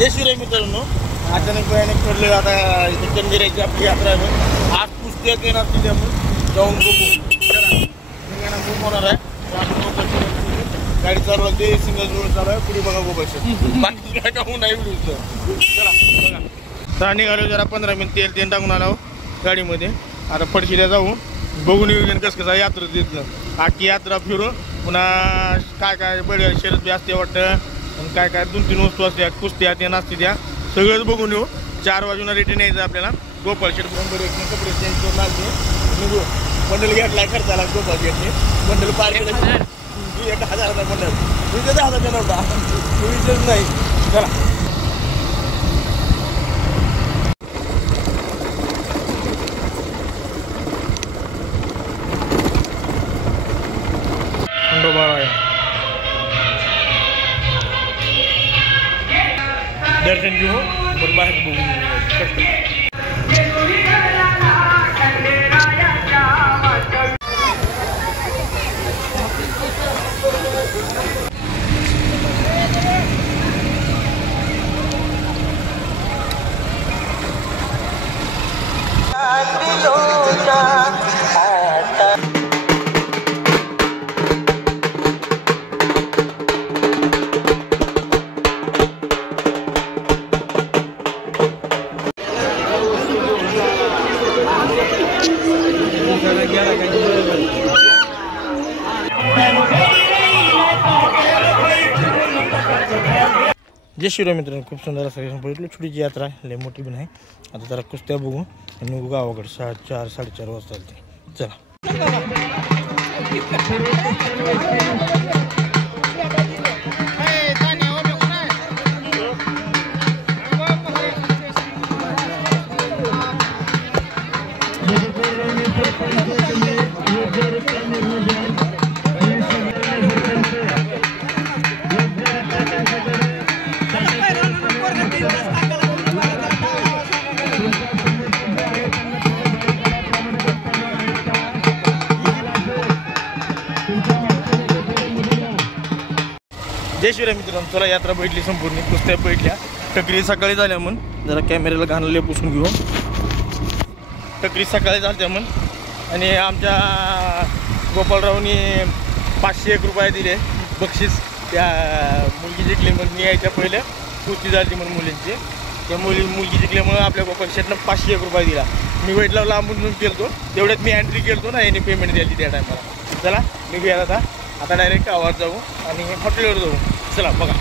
जय शिवराय मित्रांनो, अचानक भयानक ठरलं आता इथे चंदेराची आपली यात्रा आहे. आज कुस्त्या येणार तिच्यामुळे जाऊन बघू. खूप होणार आहे. गाडी चालू आहे, सिंगल रोड चालू आहे. पुढे बघा गोपाशी बाकी काय का नाही व्हिडिओचं. चला बघा. तर निघालो जरा 15 मिनिट तेल टाकून आलो गाडीमध्ये. आता पडशीला जाऊ बघून येऊ कसं कसं यात्रा तिथलं आखी यात्रा फिरून पुन्हा काय काय बडे शर्यत बी असते वाटतं आणि काय काय 2-3 वस्तू असत्या कुस्त्या त्या नसते त्या सगळंच बघून येऊ. 4 वाजून रिटर्न यायचं आपल्याला. गोपाळ शेट बरोबर कपडे चेंज करून लागले निघू. बंडल घेतला खर्चाला गोपाळ शेटने. बंडल पार केलं 1000चा बंडल. तुझ्या 10,000चा नव्हता विचारच नाही. चला दर्शन घेऊ पण बाहेर बघून जय शिवराय मित्रांनो, खूप सुंदर असं बघितलं. छोटीची यात्रा आहे, लय मोठी पण आहे. आता जरा कुस्त्या बघू आणि निघू गावाकडे. 4-4:30 वाजता चालते. चला जय शिवराय मित्रांनो, चला यात्रा बैठली संपूर्ण. कुस्त्या बैठल्या. टकरी सकाळी झाल्या म्हणून जरा कॅमेऱ्याला घाणले पुसून घेऊ. टकरी सकाळी झाल्या म्हणून आणि आमच्या गोपाळरावनी 501 रुपये दिले बक्षीस. त्या मुलगी जिंकली म्हणून मी यायच्या पहिल्या कुस्ती झाली म्हणून मुलींची. त्या मुलगी जिंकल्यामुळं आपल्या गोपाळ शेटनं 501 रुपये दिला. मी वेटला लांबून केलतो तेवढ्यात मी एंट्री केलतो ना, याने पेमेंट द्यायची त्या टायमाला. चला निघूया आता डायरेक्ट आवाज जाऊ आणि हॉटेलवर जाऊ. चला बघा.